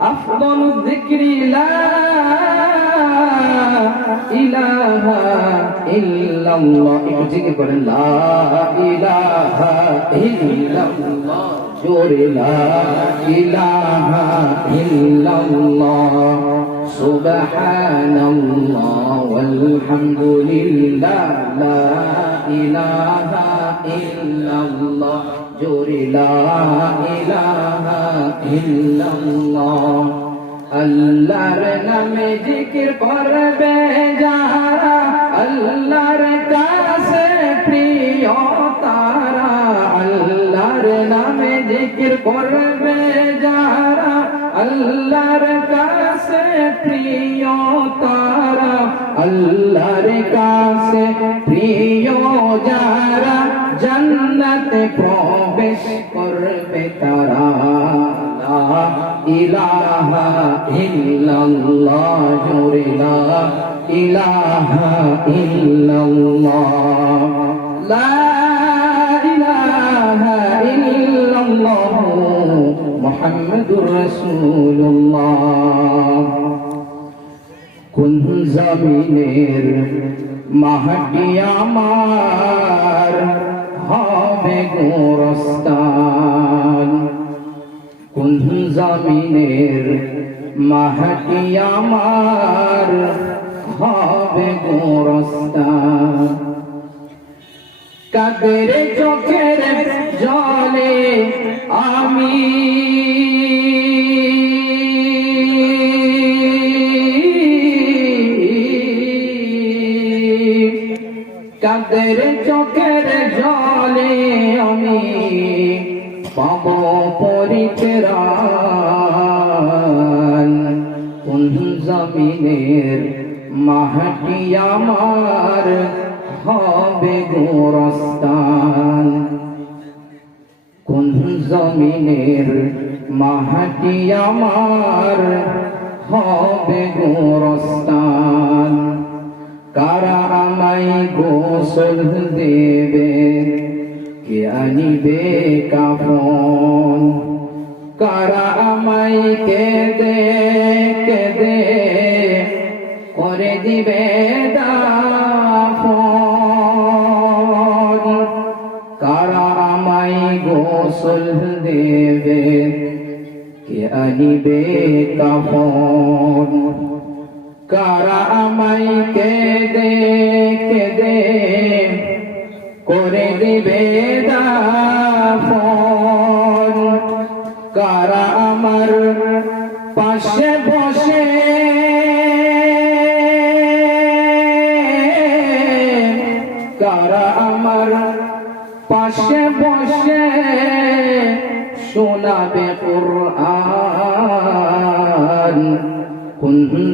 أفضل الذكر لا إله إلا الله একটু করেন লা ইলাহা ইল্লাল্লাহ জোরে লা ইলাহা ইল্লাল্লাহ সুবহানাল্লাহ ওয়ালহামদুলিল্লাহ লা ইলাহা ইল্লাল্লাহ জোরে লা ইলাহা ইল্লাল্লাহ। আল্লাহর নামে জিকির করবে যারা আল্লাহর কাছে প্রিয় তারা। আল্লাহর নামে জিকির করবে যারা আল্লাহর কাছে প্রিয় তারা। আল্লাহর কাছে প্রিয় যারা জান্নাতে প্রবেশ করবে তারা ইলাহা ইল্লাল্লাহ, লা ইলাহা ইল্লাল্লাহ। লা ইলাহা ইল্লাল্লাহ, মুহাম্মাদুর রাসূলুল্লাহ। কোন জমিনের মাহাটি আমার জমিনের মাহাটি আমার হবে গোরস্তান কাদের চোখের জলে আমি কাদের চোখের জমিনের মাহাটি আমার হবে গোরস্তান। কোন জমিনের মাহাটি আমার হবে গোরস্তান? কারা আমায় গোসল দেবে, কে আনিবে কাফন? কারা আমায় কেদে কেদে কে আনিবে কাফন কারা আমায় কেদে কেদে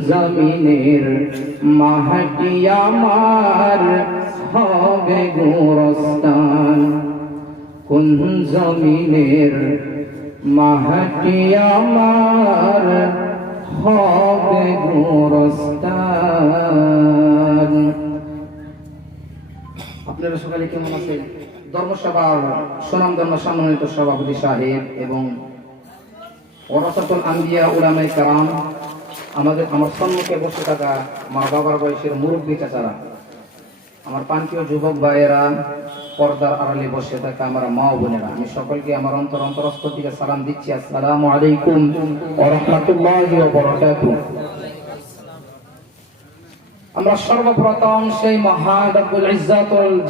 জমিনের মাহাটি আমার হবে গোরস্তান কোন জমিনের মাহাটি আমার হবে গোরস্তান আপনারা সকালে কেমন আছেন? ধর্মসভার সুনাম ধর্ম সম্মানিত সভাপতি সাহেব এবং ওরাসাতুল আম্বিয়া উলামাই কারাম আমাদের, আমার সম্মুখে বসে থাকা মা বাবার বয়সের মুরব্বী চাচারা আমার পান্তীয় যুবক ভাইয়েরা পর্দার আড়ালে বসে থাকা আমার মা বোনেরা, আমি সকলকে আমার অন্তর অন্তরস্থ থেকে সালাম দিচ্ছি। আসসালামু আলাইকুম আমরা সর্বপ্রথম সেই মহান রব্বুল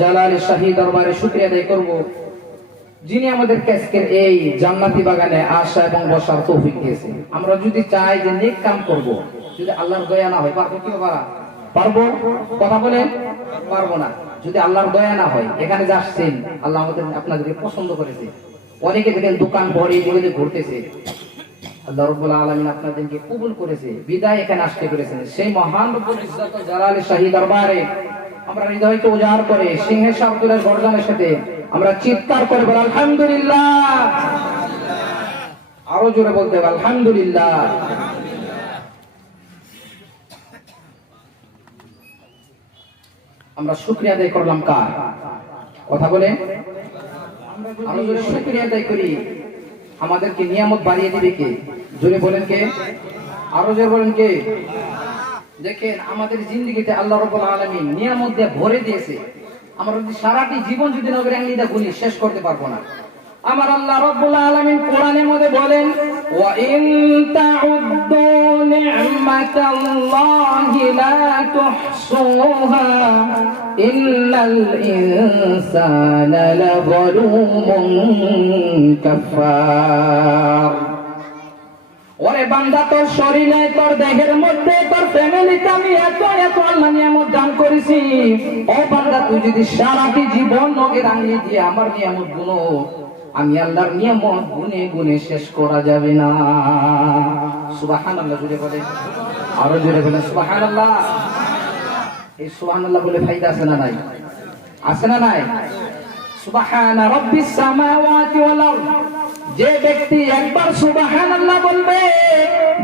জালাল শাহী দরবারে শুকরিয়া আদায় করব। যিনি আমাদের আজকের এই জান্নাতি বাগানে আসা এবং বসার তৌফিক দিয়েছে। আমরা যদি চাই যে নেক কাম করব, যদি আল্লাহর দয়া না হয়, পারব কি পারা? পারব? কথা বলে? পারব না। যদি আল্লাহর দয়া না হয়, এখানে যে আসছেন, আল্লাহ আমাদের আপনাদেরকে পছন্দ করেছে। অনেকে দেখেন দোকান ভরে এগুলোতে ঘুরতেছে। আল্লাহ রব্বুল আলামিন আপনাদেরকে কবুল করেছে, বিদায় এখানে আসতে করেছেন সেই মহান রব্বুল জালালে শাহী দরবারে আমরা হৃদয়কে উজাড় করে সিংহের শাবদুলের গর্জনের সাথে আমরা চিৎকার করে বলি আলহামদুলিল্লাহ। আরও জোরে বলতে হবে, আলহামদুলিল্লাহ। আমরা শুক্রিয়া আদায় করলাম কার? কথা বলে? আমরা যদি শুক্রিয়া আদায় করি, আমাদেরকে নিয়ামত বাড়িয়ে দিবে কে? জোরে বলেন কে? আরও জোরে বলেন কে? দেখেন, আমাদের জিন্দগিতে আল্লাহ রব্বুল আলামিন নিয়ামত দিয়ে ভরে দিয়েছে। আমরা যদি সারাটি জীবন যদি নবীর আঙ্গিদা গুলি শেষ করতে পারব না। আমার আল্লাহ রব্বুল আলামিন কোরআনের মধ্যে বলেন, ওয়া ইন তাউদ্দু নি'মাতাল্লাহি লা তুহসুহা ইন্নাল ইনসানা লাযালুমুন কাফার ওরে বান্দা, তোর শরীরে, তোর দেহের মধ্যে, তোর ফ্যামিলিতে আমি এত করেছি। ও বান্দা, তুই যদি সারাটি জীবন নগের আঙ্গি দিয়ে আমার নিয়ামতগুলো আমি আল্লাহর নিয়ামত গুনে গুনে শেষ করা যাবে না। সুবাহান আল্লাহ জুড়ে বলে আরও জুড়ে বলে সুবাহান আল্লাহ এই সুবাহান আল্লাহ বলে ফাইদা আছে না নাই? আছে না নাই? সুবাহান রব্বিস সামাওয়াতি ওয়াল আরদ। যে ব্যক্তি একবার সুবাহান আল্লাহ বলবে,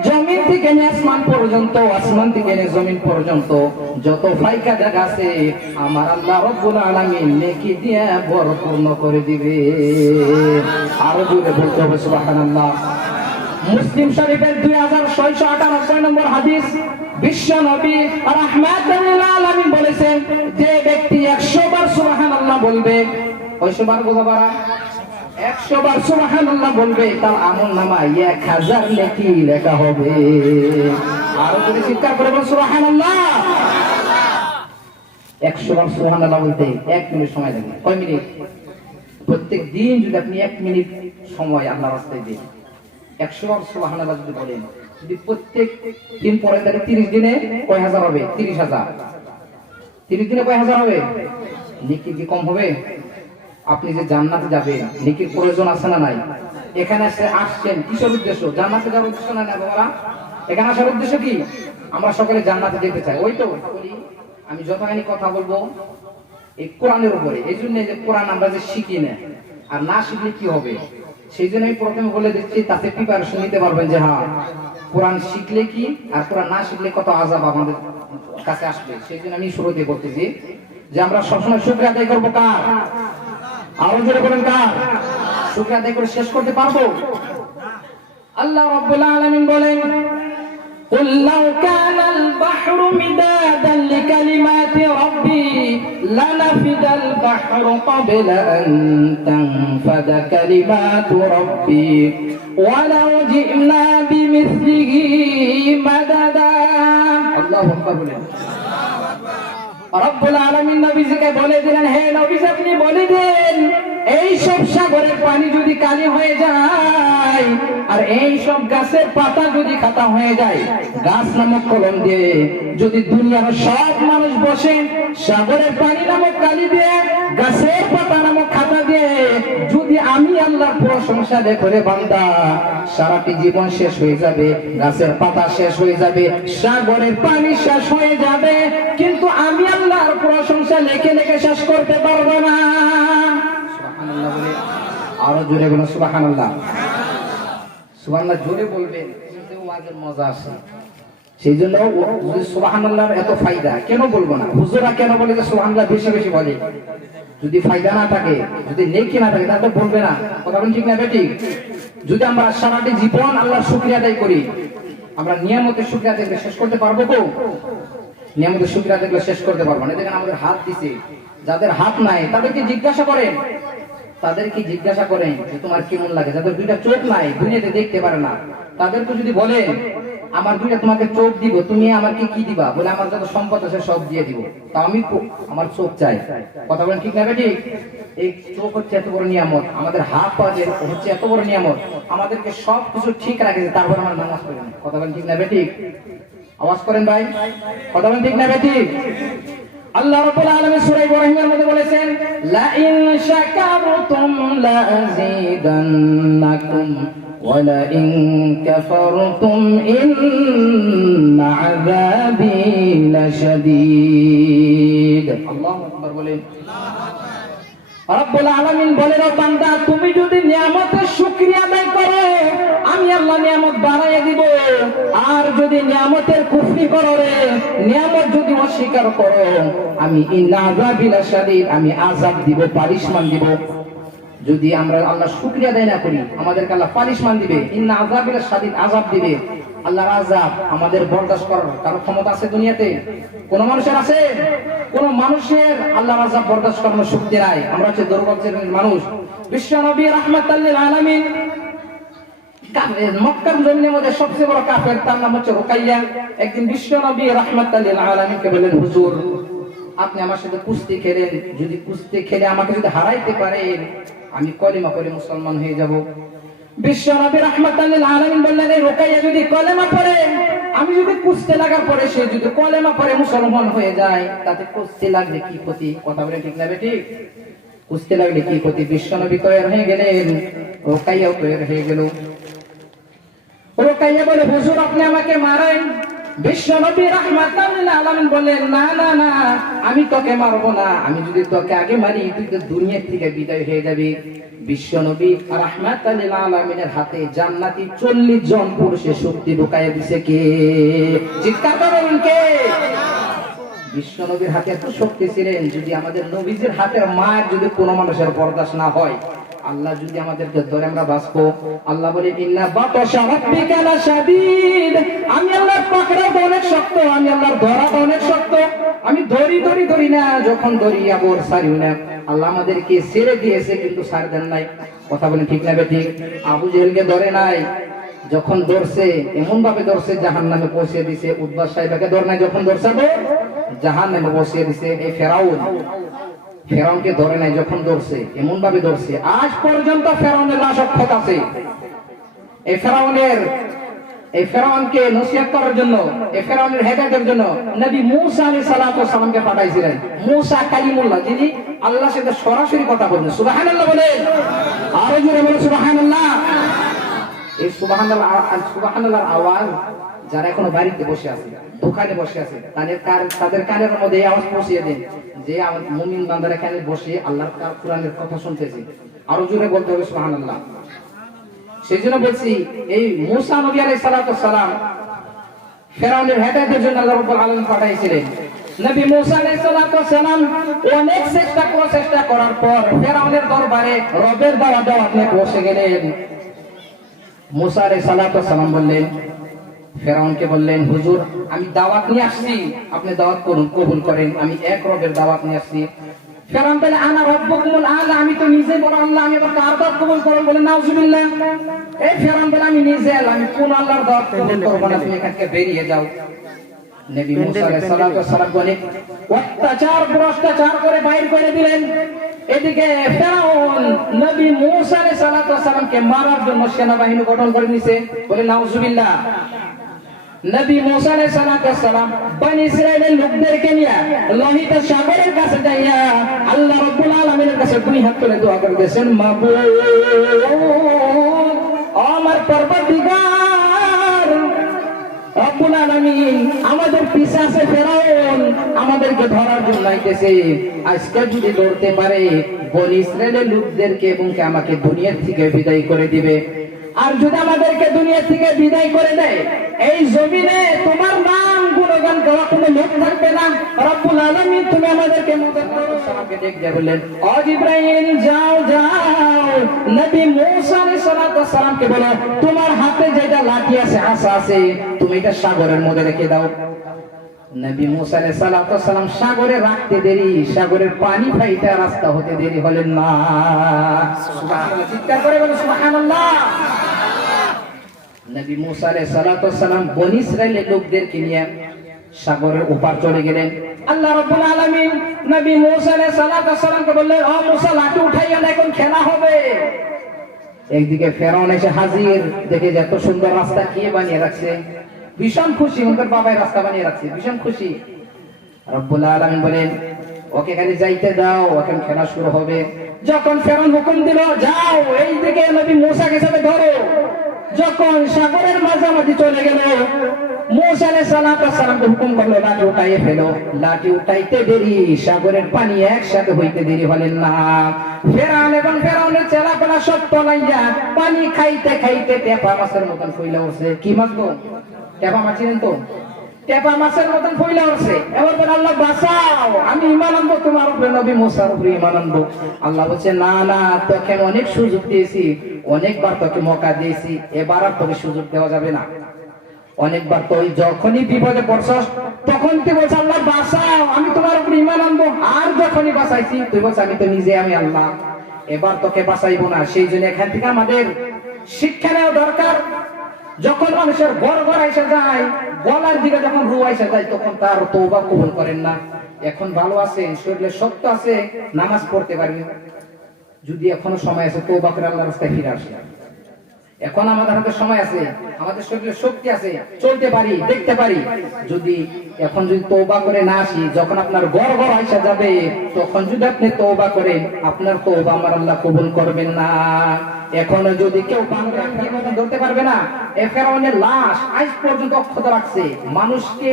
জমিন থেকে আসমান পর্যন্ত, আসমান থেকে জমিন পর্যন্ত, যত ফাইকা জায়গা আছে, আমার আল্লাহ রব্বুল আলামিন নেকি দিয়ে ভরপূর্ণ করে দিবে। আরও জোরে বলতে হবে সুবাহান আল্লাহ মুসলিম শরীফের দুই হাজার ছয়শো আটানব্বই নম্বর হাদিস, বিশ্ব নবী রহমাতুল্লাহ আলামিন বলেছেন, যে ব্যক্তি একশো বার সুবাহান আল্লাহ বলবে, কয়শো বার বোঝা পারা? একশো বার সুবাহান আল্লাহ বলবে, তার আমল নামা এক হাজার নেকি লেখা হবে। আরও যদি চিৎকার করে বল সুবাহান একশো বার সুবাহান বলতে এক মিনিট সময় লাগে কয় মিনিট? প্রত্যেক দিন যদি আপনি এক মিনিট সময় আল্লাহ রাস্তায় দিন একশো বার সুবাহান আল্লাহ যদি বলেন, যদি প্রত্যেক দিন পরে তাহলে তিরিশ দিনে কয় হাজার হবে? তিরিশ হাজার। তিরিশ দিনে কয় হাজার হবে? নিকি কি কম হবে? আপনি যে জান্নাতে যাবেন নিকির প্রয়োজন আছে না নাই? এখানে এসে আসছেন, কিসের উদ্দেশ্য? জান্নাতে যাওয়ার উদ্দেশ্য না না এখানে আসার উদ্দেশ্য কি? আমরা সকলে জান্নাতে যেতে চাই। ওই তো আমি যতখানি কথা বলব, এই কোরআনের উপরে। এই জন্য যে কোরআন আমরা যে শিখি না, আর না শিখলে কি হবে? সেই জন্য আমি প্রথমে বলে দিচ্ছি, তাতে প্রিপারেশন নিতে পারবেন যে হ্যাঁ কোরআন শিখলে কি, আর কোরআন না শিখলে কত আজাব আমাদের কাছে আসবে? সেই জন্য আমি শুরুতে বলতেছি যে আমরা সবসময় শুক্রিয়া আদায় করব কার? আরো জোরে বলেন কার শুক্রিয়া আদায় করে শেষ করতে পারবো আল্লাহ রাব্বুল আলামিন বলেন قل لو كان البحر مدادا لكلمات ربي لنفد البحر قبل أن تنفد كلمات ربي ولو جئنا بمثله مددا الله أكبر বলেন। বলে দিলেন, হে বলে দেন সাগরের যদি কালি হয়ে যায়, আর গাছের পাতা যদি খাতা হয়ে যায়, গাছ নামক যদি দুনিয়ার সব মানুষ বসে সাগরের পানি নামক কালি দিয়ে, গাছের পাতা নামক খাতা দিয়ে আমি আল্লাহর প্রশংসা করে বান্দা। সারাটি জীবন শেষ হয়ে যাবে, গাছের পাতা শেষ হয়ে যাবে সাগরের পানি শেষ হয়ে যাবে, কিন্তু আমি আল্লাহর প্রশংসা লেখে লেখে শেষ করতে পারব না। আরও জোরে বলো, সুবহানাল্লাহ। সুবহানাল্লাহ জোরে বলবেন ওয়াজের মজা আসে সেই জন্য সুবহানাল্লাহর এত ফায়দা, কেন বলব না? হুজুরা কেন বলে যে সুবহানাল্লাহ বেশি বেশি বলে? যদি ফায়দা না থাকে, যদি নেকি না থাকে, তাহলে বলবে না। কথা বলেন ঠিক না বেটি? যদি আমরা সারাটি জীবন আল্লাহর শুকরিয়া আদায় করি, আমরা নিয়ামতের শুকরিয়া করে শেষ করতে পারব তো নিয়ামতের শুকরিয়া করে শেষ করতে পারব না। দেখেন আমাদের হাত দিছে। যাদের হাত নাই, তাদেরকে জিজ্ঞাসা করেন। তাদেরকে জিজ্ঞাসা করেন যে, তোমার কেমন লাগে? যাদের দুইটা চোখ নাই, দুনিয়াতে দেখতে পারে না। তাদেরকে যদি বলেন আমার দুইটা তোমাকে চোখ দিব, তুমি আমাকে কি দিবা? বলে আমার যত সম্পদ আছে সব দিয়ে দিব। তা আমি আমার চোখ চাই। কথা বলেন ঠিক না ঠিক এই চোখ হচ্ছে এত বড় নিয়ামত। আমাদের হাত পা যে হচ্ছে এত বড় নিয়ামত। আমাদেরকে সব কিছু ঠিক রাখেছে তারপর আমরা নামাজ পড়ি। কথা বলেন ঠিক না ঠিক আওয়াজ করেন ভাই। কথা বলেন ঠিক না ঠিক আল্লাহ রাব্বুল আলামিন সূরা ইব্রাহিমের মধ্যে বলেছেন, লা ইন শাকারতুম লা আযীদান্নাকুম কাফারতুম ইন্না আযাবি লাশাদীদ বলেন। রব্বুল আলামিন বলেন বান্দা তুমি যদি নিয়ামতের শুকরিয়া আদায় করো আমি আল্লাহ নিয়ামত বাড়াইয়া দিব। আর যদি নিয়ামতের কুফরি করো রে নিয়ামত যদি অস্বীকার করো আমি ইন্না আযাবিল শাদীদ আমি আযাব দিব পারিশমান দিব। যদি আমরা আল্লাহ শুক্রিয়া আদায় না করি, আমাদেরকে আল্লাহ পানিশমান দিবে, ইন্না আজাবিল স্বাধীন আজাব দিবে। আল্লাহর আজাব আমাদের বরদাস্ত করার কারও ক্ষমতা আছে দুনিয়াতে? কোন মানুষের আছে? কোন মানুষের আল্লাহর আজাব বরদাস্ত করানোর শক্তি নাই। আমরা হচ্ছে দুর্বল মানুষ। বিশ্ব নবী রহমাতাল্লিল আলামিন সবচেয়ে বড় কাফের, তার নাম হচ্ছে রোকাইয়া। একদিন বিশ্ব নবী রহমাতাল্লিল আলামিনকে বললেন, হুজুর আপনি আমার সাথে কুস্তি খেলেন, যদি কুস্তি খেলে আমাকে যদি হারাইতে পারেন, আমি কলিমা করে মুসলমান হয়ে যাব। বিশ্ব নবী রহমাতাল্লিল আলামিন বললেন রোকাইয়া, যদি কলেমা পড়ে, আমি যদি কুস্তি লাগার পরে সে যদি কলেমা পরে মুসলমান হয়ে যায়, তাতে কুস্তি লাগলে কি ক্ষতি? কথা বলে ঠিক না ঠিক? কুস্তি লাগলে কি ক্ষতি? বিশ্ব নবী তৈরি হয়ে গেলেন, রোকাইয়াও তৈরি হয়ে গেল। রোকাইয়া বলে, হুজুর, আপনি আমাকে মারেন বিশ্ব নবী আলামিন বললেন, না না না, আমি তোকে মারবো না। আমি যদি তোকে আগে মারি, তুই তো দুনিয়া থেকে বিদায় হয়ে যাবি। বিশ্ব আলামিনের হাতে জান্নাতি চল্লিশ জন পুরুষের শক্তি ঢুকাইয়া দিছে কে? চিৎকার করেন কে? বিশ্ব নবীর হাতে এত শক্তি ছিলেন, যদি আমাদের নবীজির হাতের মায়ের যদি কোনো মানুষের বরদাস্ত না হয় আল্লাহ যদি আমাদেরকে ধরে আমরা বাঁচবো, আল্লাহ বলে আমি আল্লাহর পাকড়াও অনেক শক্ত, আমি আল্লাহর ধরাটা অনেক শক্ত। আমি ধরি ধরি ধরি না, যখন ধরি, আবার সারিও না। আল্লাহ আমাদেরকে ছেড়ে দিয়েছে, কিন্তু সার দেন নাই। কথা বলেন ঠিক না ঠিক আবু জেহেলকে ধরে নাই। যখন ধরছে এমন ভাবে ধরছে জাহান নামে পৌঁছে দিছে, উদ্বাস সাহেবকে ধর নাই, যখন ধরছে জাহান নামে পৌঁছে দিছে, এই ফেরাউন। ফেরাউনকে ধরে নাই, যখন ধরছে এমন ভাবে ধরছে, আজ পর্যন্ত ফেরাউনের লাশ অক্ষত আছে। এই ফেরাউনের এই ফেরাউনকে নসিহত করার জন্য, এই ফেরাউনের হেদায়তের জন্য নবী মুসা আলী সালামকে পাঠাইছিলেন। মুসা কালিমুল্লাহ, যিনি আল্লাহর সাথে সরাসরি কথা বলছেন সুবহানাল্লাহ বলেন। আরও জোরে বলে সুবহানাল্লাহ। এই সুবহানাল্লাহ সুবহানাল্লাহর আওয়াজ যারা এখনও বাড়িতে বসে আছে, দোকানে বসে আছে, তাদের তাদের কানের মধ্যে এই আওয়াজ পৌঁছিয়ে দিন যে আমার মুমিন বান্দারা এখানে বসে আল্লাহর কোরআনের কথা শুনতেছে। আরও জোরে বলতে হবে, সুবহানাল্লাহ। সেই জন্য বলছি, এই মুসা নবী সালাতু সালাম ফেরাউনের হেদায়েতের জন্য আল্লাহ রাব্বুল আলামিন পাঠাইছিলেন। নবী মুসা আলাইহিস সালাম অনেক চেষ্টা করে চেষ্টা করার পর ফেরাউনের দরবারে রবের দ্বারা নিয়ে বসে গেলেন। মুসা আলাইহিস সালাম বললেন ফেরাউনকে বললেন হুজুর আমি দাওয়াত নিয়ে আসছি। আপনি দাওয়াত করুন কবুল করেন। আমি এক রবের দাওয়াত নিয়ে আসছি। ফেরাউন বলে আনা রব্বুকুমুল আলা আমি তো নিজে বড় আল্লাহ আমি আবার কার দাওয়াত কবুল করব? বলে নাউজুবিল্লাহ। এই ফেরাউন বলে আমি নিজে আল্লাহ আমি কোন আল্লাহর দাওয়াত কবুল করব না তুমি এখান থেকে বেরিয়ে যাও। নবী মুসা আলাইহিস ওয়াসসালাম বলে অত্যাচার ভ্রষ্টাচার করে বাইর করে দিলেন। এদিকে ফেরাউন নবী মুসা আলাইহিস সালাতু ওয়াসসালামকে মারার জন্য সেনাবাহিনী গঠন করে নিছে। বলে নাউজুবিল্লাহ। নবী মুসা আলাইহিস ওয়াসসালাম বনি ইসরাইলের লোকদেরকে নিয়ে লোহিত সাগরের কাছে যাইয়া আল্লাহ রাব্বুল আলামিনের কাছে দুই হাত তুলে দোয়া করতেছেন, মাবুদ, আমার পরবর্তীকার, রব্বুল আলামিন আমাদের পিছে আছে ফেরাউন, আমাদেরকে ধরার জন্য আইতেছে। আজকে যদি ধরতে পারে, বনি ইসরায়েলের লোকদেরকে এবং আমাকে দুনিয়া থেকে বিদায় করে দিবে। আর যদি আমাদেরকে দুনিয়া থেকে বিদায় করে দেয় এই জমিনে তোমার নাম গুণগান করা কোনো লোক থাকবে না। রব্বুল আলামিন তুমি আমাদেরকে যাও যাও। তোমার হাতে লাঠি আছে আছে, তুমি এটা সাগরের মধ্যে দাও। নবী সালাম সাগরে রাখতে দেরি, সাগরের পানি ফাইটা রাস্তা হতে দেরি হলেন না। চিৎকার করে নবী মুসা আলাইহিস সালাতু সালাম বনি ইসরাইলের লোকদেরকে নিয়ে সাগরের ওপার চলে গেলেন। আল্লাহ রাব্বুল আলামিন নবী মুসা আলাইহিস সালাতু সালামকে বললেন, ও মুসা, লাঠি উঠাইয়া এখন খেলা হবে। একদিকে ফেরাউন এসে হাজির, দেখে যে এত সুন্দর রাস্তা কে বানিয়ে রাখছে। ভীষণ খুশি, ওদের বাবাই রাস্তা বানিয়ে রাখছে, ভীষণ খুশি। রব্বুল আলামিন বলেন, ওকে খালি যাইতে দাও, এখন খেলা শুরু হবে। যখন ফেরাউন হুকুম দিল, যাও, এই দিকে নবী মুসাকে সাথে ধরো। যখন সাগরের মাঝামাঝি চলে গেল হুকুম করল, লাঠি উঠাইয়ে ফেলো। লাঠি উঠাইতে দেরি, সাগরের পানি একসাথে হইতে দেরি হলেন না। ফেরাউন এবং ফেরাউনের চেলাপেলা সব তলাইয়া পানি খাইতে খাইতে টেপা মাছের মতন ফইলা উঠছে। কি মাছ গো? টেপা মাছ তো? টেপা মাছের মতন ফইলা উঠছে। এবার বলে, আল্লাহ, বাঁচাও। আমি ইমান আনব, তোমার উপরে, নবী মোসার উপরে ইমান আনব। আল্লাহ বলছে, না না, তোকে অনেক সুযোগ দিয়েছি। অনেকবার তোকে মকা দিয়েছি। এবার আর তোকে সুযোগ দেওয়া যাবে না। অনেকবার তো যখনই বিপদে পড়ছস, তখন তুই বলছ, আল্লাহ, বাঁচাও। আমি তোমার উপরে ইমান আনব। আর যখনই বাঁচাইছি, তুই বলছ, আমি তো নিজে আমি আল্লাহ। এবার তোকে বাঁচাইবো না। সেই জন্য এখান থেকে আমাদের শিক্ষা নেওয়া দরকার। যখন মানুষের ঘর ঘর এসে যায় গলার দিকে যখন রু তাই যায় তখন তার তৌবা কবুল করেন না। এখন ভালো আছে, শরীরে সত্য আছে, নামাজ পড়তে পারি যদি এখনও সময় আছে তৌবা করে আল্লাহ রাস্তায় ফিরে আসে এখন আমাদের হাতে সময় আছে, আমাদের শরীরে শক্তি আছে, চলতে পারি, দেখতে পারি। যদি এখন যদি তৌবা করে না আসি, যখন আপনার গড় গড় আইসা যাবে, তখন যদি আপনি তৌবা করেন, আপনার তৌবা আমার আল্লাহ কবুল করবেন না। এখনও যদি কেউ ধরতে পারবে না, এ লাশ আজ পর্যন্ত অক্ষত রাখছে মানুষকে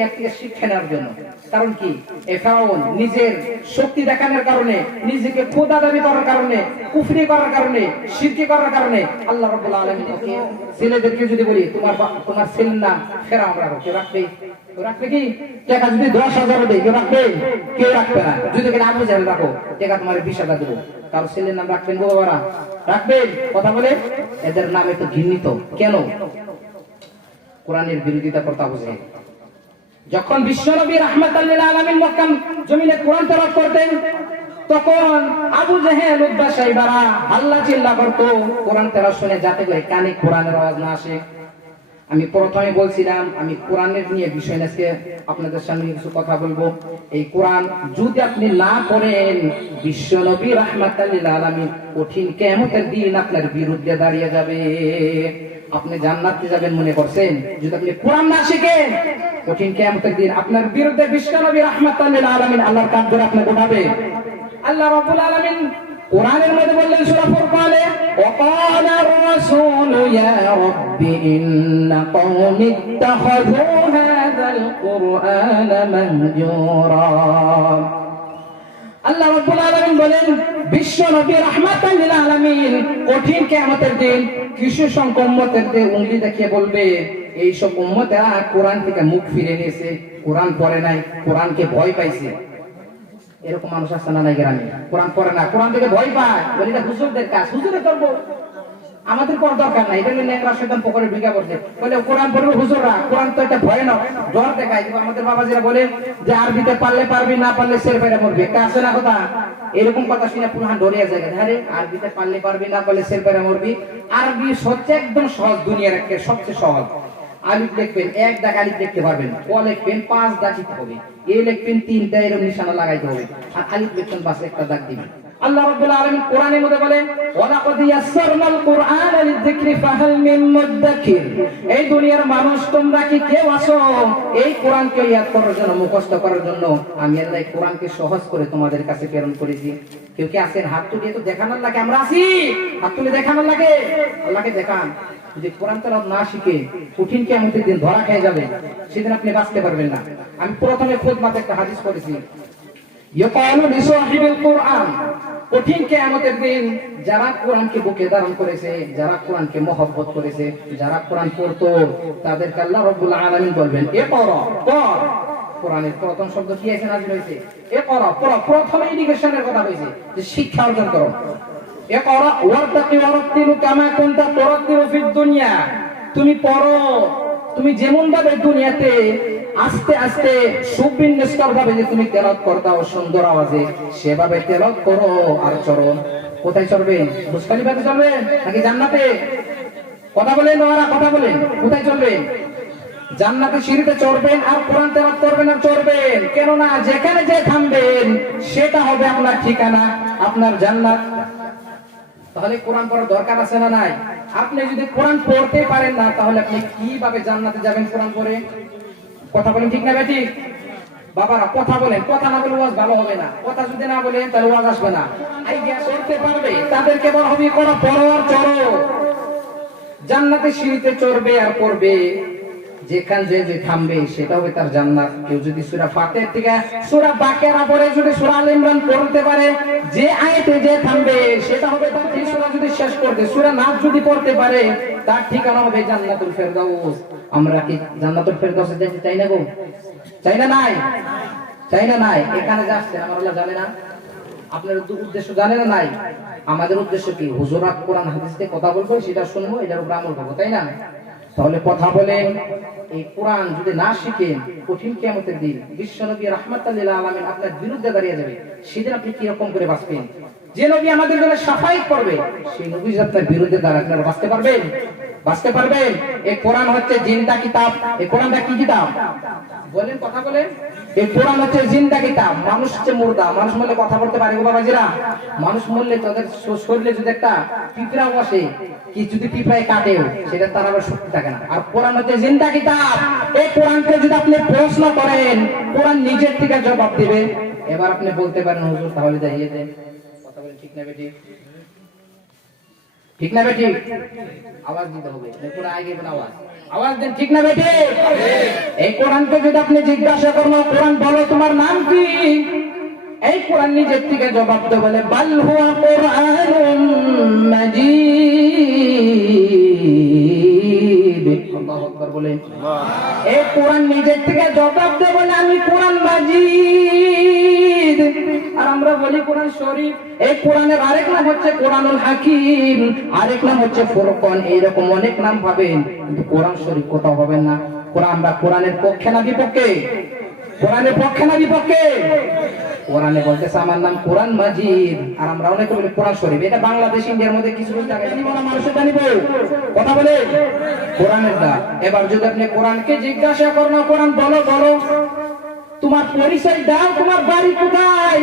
এর শিক্ষা নেওয়ার জন্য। কারণ কি? এ ফেরাউন নিজের শক্তি দেখানোর কারণে, নিজেকে খোদা দাবি করার কারণে, কুফরি করার কারণে শিরকি করার কারণে আল্লাহ রাব্বুল আলামিন ওকে ছেলেদেরকে যদি বলি, তোমার তোমার ছেলের নাম ফেরাউন রাখো। রাখবে? রাখবে কি? টাকা যদি রাখবে? রাখবে না। যদি রাখো। টাকা তোমার নাম রাখবেন গো বাবারা? রাখবেন? কথা বলে? এদের নাম একটু ঘৃণিত। কেন? কোরআনের বিরোধিতা করতে জাহেল যখন বিশ্বনবী রহমতাল্লিল আলমিন মক্কাম জমিনে কোরআন তেলাওয়াত করতেন, তখন আবু জেহেল, উদ্বা সাইবারা আল্লাহ চিল্লা করতো, কোরআন তেলাওয়াত শুনে যাতে করে কানে কোরআনের আওয়াজ না আসে। আমি প্রথমে বলছিলাম, আমি কোরআনের নিয়ে বিষয় আজকে আপনাদের সামনে কিছু কথা বলব। এই কোরআন যদি আপনি না পড়েন, বিশ্বনবী রহমতাল্লিল আলমিন কঠিন কেমতের দিন আপনার বিরুদ্ধে দাঁড়িয়ে যাবে। আপনি জান্নাতে যাবেন মনে করছেন যদি আপনি কোরআন না শিখেন কঠিন কেমতের দিন আপনার বিরুদ্ধে বিশ্বনবী রহমতাল্লিল আলমিন আল্লাহর কাজ ধরে আপনাকে উঠাবে আল্লাহ রাব্বুল আলামিন কোরআনের মধ্যে বললেন সূরা ফুরকানে وقال الرسول يا رب إن قوم اتخذوا هذا القرآن مهجورا আল্লাহ রাব্বুল আলামিন বলেন, বিশ্ব নবী রাহমাতাল লিল আলামিন কঠিন কিয়ামতের দিন কিছু সংখ্যক উম্মতের উংলি দেখিয়ে বলবে এই সব উম্মতেরা কোরআন থেকে মুখ ফিরে নিয়েছে, কোরআন পড়ে নাই, কোরআনকে ভয় পাইছে। এরকম মানুষ আছে না নাই গ্রামে? কোরআন পড়ে না, কোরআন থেকে ভয় পায়। বলি না হুজুরদের কাজ, হুজুরে করব আমাদের পর দরকার নাই। এটা নিয়ে একবার সেদিন পকড়ে ঢুকে পড়ছে। বলে, কোরআন পড়বে হুজুররা, কোরআন তো একটা ভয় নয় জ্বর দেখায়। যেমন আমাদের বাবাজিরা বলে, যে আরবিতে পারলে পারবি, না পারলে সের ফেরে মরবি। একটা আছে না কথা? এরকম কথা শুনে পুনঃ ডরিয়া যায়। আরে, আরবিতে পারলে পারবি, না পারলে সের ফেরে মরবি? আরবি হচ্ছে একদম সহজ, দুনিয়ার একটা সবচেয়ে সহজ। আলিফ লিখবেন, এক দাগ আলিফ লিখতে পারবেন। ক লিখবেন, পাঁচ দাগ লিখতে হবে। এ লিখবেন তিনটা এরকম নিশানা লাগাইতে হবে। আর আলিফ লিখবেন বাস একটা দাগ দিবেন। আল্লাহ মিন মানুষ আমি করে তোমাদের কাছে প্রেরণ করেছি। কেউ কি আছেন? হাত তুলিয়ে তো দেখানোর লাগে? আমরা আছি! হাত তুলে দেখানোর লাগে? আল্লাহকে দেখান। যদি কোরআন তেলাওয়াত না শিখে, কঠিন দিন ধরা খেয়ে যাবে, সেদিন আপনি বাঁচতে পারবেন না। আমি প্রথমে খোদ মাতে একটা হাদিস করেছি কঠিন কিয়ামতের দিন যারা কোরআনকে বুকে ধারণ করেছে, যারা কোরআনকে মহব্বত করেছে, যারা কোরআন পড়তো, তাদেরকে আল্লাহ রাব্বুল আলামিন বলবেন, এ পড় পড়। কোরআনের প্রথম শব্দ কি আছে নাজিল হয়েছে? এ পড় পড়। প্রথম এডুকেশনের কথা হয়েছে যে শিক্ষা অর্জন করো। এ পড়, ওয়ারতাকি ওয়ারাত্তিলু কামা কুনতা তুরাত্তিলু ফিদ দুনিয়া। তুমি পড়ো, তুমি যেমন ভাবে দুনিয়াতে আস্তে আস্তে সুবিন্যস্তর ভাবে যে তুমি তেলাওয়াত করতাও, সুন্দর আওয়াজে, সেভাবে তেলাওয়াত করো আর চরো কোথায় চড়বে? মুসকালি ভাবে চলবে নাকি জান্নাতে? কথা বলেন ওরা কথা বলেন। কোথায় চলবেন জান্নাতে সিঁড়িতে চড়বেন আর কোরআন তেলাওয়াত করবেন আর চড়বেন। কেননা যেখানে যে থামবেন, সেটা হবে আপনার ঠিকানা, আপনার জান্নাত। তাহলে কোরআন পড়ার দরকার আছে না নাই? আপনি যদি কোরআন পড়তে পারেন না, তাহলে আপনি কীভাবে জান্নাতে যাবেন কোরআন পড়ে? কথা বলেন ঠিক না বেটি? বাবারা, কথা বলেন। কথা না বলে ওয়াজ ভালো হবে না। কথা যদি না বলেন, তাহলে ওয়াজ আসবে না। আইডিয়া করতে পারবে। তাদেরকে বলা হবে, করো পড়ো আর চড়ো। জান্নাতে সিঁড়িতে চড়বে আর পড়বে। যেখান যে যে থামবে, সেটা হবে তার জান্নাত। কেউ যদি সুরা ফাতের থেকে সুরা বাকেরা পড়ে, যদি সুরা আল ইমরান পড়তে পারে, যে আয়াতে যে থামবে, সেটা হবে তার সুরা যদি শেষ করতে, সুরা নাচ যদি পড়তে পারে তার ঠিকানা হবে জান্নাতুল ফেরদাউস। আমরা কি জান্নাতুল ফেরদাউসে যেতে চাই না গো? চাই না নাই? চাই না নাই? এখানে যে আসছেন আমার আল্লাহ জানে না। আপনার উদ্দেশ্য জানে না নাই? আমাদের উদ্দেশ্য কি? হুজুরাত কোরআন হাদিস কথা বলব, সেটা শুনব, এটার উপর আমল করব, তাই না? তাহলে কথা বলেন, এই কোরআন যদি না শিখেন, কঠিন কিয়ামতের দিন বিশ্ব নবী রহমতুল্লাহ আলমিন আপনার বিরুদ্ধে দাঁড়িয়ে যাবে। সেদিন আপনি কীরকম করে বাঁচবেন? যে নবী আমাদের জন্য সাফাই করবে, সেই নবী আপনার বিরুদ্ধে দাঁড়ায় আপনারা বাঁচতে পারবেন? বাঁচতে পারবেন? এই কোরআন হচ্ছে জিন্দা কিতাব। এই কোরআনটা কি কিতাব? বলেন, কথা বলেন। এই কোরআন হচ্ছে জিন্দা কিতাব। মানুষ হচ্ছে মুর্দা, মানুষ মরলে কথা বলতে পারে বাবাজিরা। মানুষ মরলে তাদের শরীরে যদি একটা পিঁপড়া বসে, কি যদি পিঁপড়ায় কাটেও সেটা তার আবার শক্তি থাকে না। আর কোরআন হচ্ছে জিন্দা কিতাব। এই কোরআনকে যদি আপনি প্রশ্ন করেন, কোরআন নিজের থেকে জবাব দিবে এবার আপনি বলতে পারেন, হুজুর, তাহলে যাইয়ে দেন। ঠিক না বেটি ঠিক না বেটি আওয়াজ দিতে হবে। দেখুন আগে বলে আওয়াজ। আওয়াজ দেন ঠিক না বেটি এই কোরআনকে যদি আপনি জিজ্ঞাসা করেন কোরআন বলো তোমার নাম কি? এই কোরআন নিজের থেকে জবাব দেবে বলে বাল হুয়া কোরআনুম মাজিদ। আল্লাহু আকবার বলেন এই কোরআন নিজের থেকে জবাব দেবে বলে আমি কোরআন মাজিদ। আর আমরা বলি কোরআন শরীফ। এই কোরআনের আরেক নাম হচ্ছে কোরআনুল হাকিম। আরেক নাম হচ্ছে ফুরকান। এইরকম অনেক নাম পাবেন, কিন্তু কোরআন শরীফ কোথাও পাবেন না। কোরআন আমরা কোরআনের পক্ষে না বিপক্ষে? কোরআনের পক্ষে না বিপক্ষে? কোরআনে বলতেছে, আমার নাম কোরআন মাজিদ। আর আমরা অনেকে বলি, কোরআন শরীফ। এটা বাংলাদেশ, ইন্ডিয়ার মধ্যে কিছু কিছু জায়গায় জানিব না মানুষের জানিব কথা বলে? কোরআনের দা এবার যদি আপনি কোরআনকে জিজ্ঞাসা করেন, কোরআন বলো বলো। তোমার পরিচয় দাও, তোমার বাড়ি কোথায়?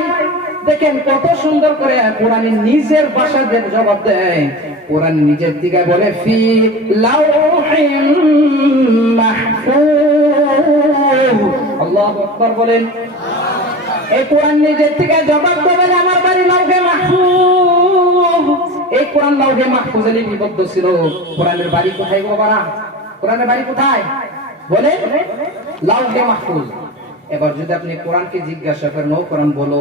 দেখেন কত সুন্দর করে কোরআন নিজের বাসা ভাষাদের জবাব দেয়। কোরআন নিজের দিকে বলে, ফি আকবার বলেন। এই কোরআন নিজের থেকে জবাব দেবেন, আমার বাড়ি লাউহে মাহফুজ। এই কোরআন লাউহে মাহফুজে লিপিবদ্ধ ছিল। কোরআনের বাড়ি কোথায় গো বাবা কোরআনের বাড়ি কোথায়? বলে লাউহে মাহফুজ। এবার যদি আপনি কোরআনকে জিজ্ঞাসা করেন ও কোরআন বলো।